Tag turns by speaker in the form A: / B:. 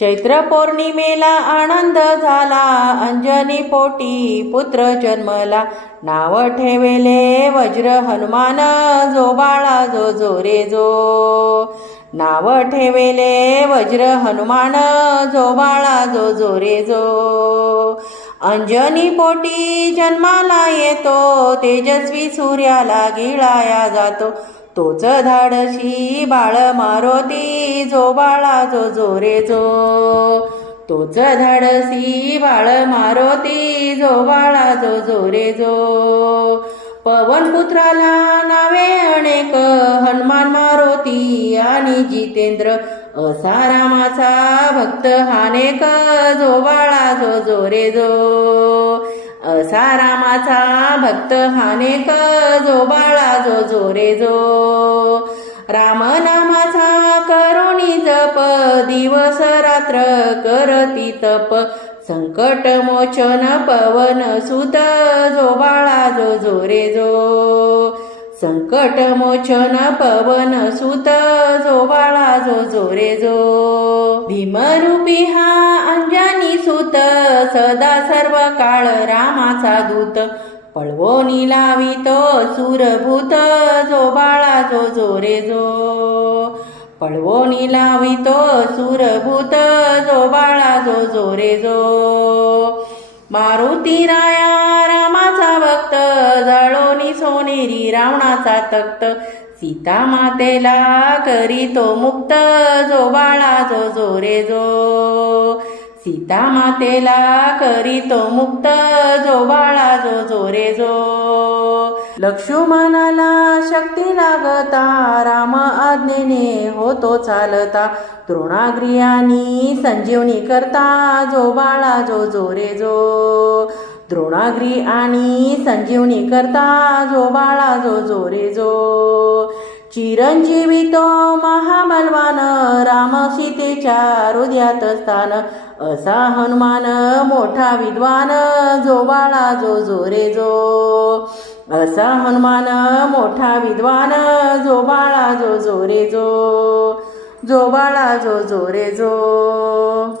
A: चैत्र पौर्णिमेला आनंद झाला. अंजनी पोटी पुत्र जन्मला. नाव ठेवेले वज्र हनुमान जो बाळा जो जो रे जो. नाव ठेवेले वज्र हनुमान जो बाळा जो जो रे जो. अंजनी पोटी जन्माला येतो तेजस्वी सूर्याला गिळाया जातो. तोच धाडशी बाळ मारोती जो बाळा जो जोरे जो तोच धाडसी बाळ मारोती जो बाळा जो जोरे जो पवन पुत्राला नावे अनेक हनुमान मारोती आणि जितेंद्र. असा रामाचा भक्त हानेक जो बाळा जो रे जो. असा रामाचा भक्त हानेक जो बाळा जो जो रे जो. राम नामाचा करुणी जप दिवस रात्र करती तप. संकट मोचन पवन सुत जो बाळा जो जो रे जो. संकट मोचन पवन सुत जो बाळा जो जो रे जो. भीमरूपी हा अंज सदा सर्व काळ रामाचा दूत. पळवोनी लावितो सुरभूत जो बाळा जो जो रे जो. पळवोनी लावितो सुरभूत जो बाळा जो जोरे जो. मारुती राया रामाचा भक्त जळोनी सोनेरी रावणाचा तख्त. सीता मातेला करीतो मुक्त जो बाळा जो जो रे जो. सीता मातेला करीतो मुक्त जो बाळा जो जोरे जो. लक्ष्मणाला शक्ती लागता राम आज्ञेने होतो चालता. द्रोणाग्रियानी संजीवनी करता जो बाळा जो जोरे जो. द्रोणाग्री आणि संजीवनी करता जो बाळा जो जोरे जो. चिरंजीवी तो महाबलवान राम सीतेच्या हृदयात स्थान. असा हनुमान मोठा विद्वान जो बाळा जो जो रे जो. असा हनुमान मोठा विद्वान जो बाळा जो जो रे जो. जो बाळा जो जो रे जो.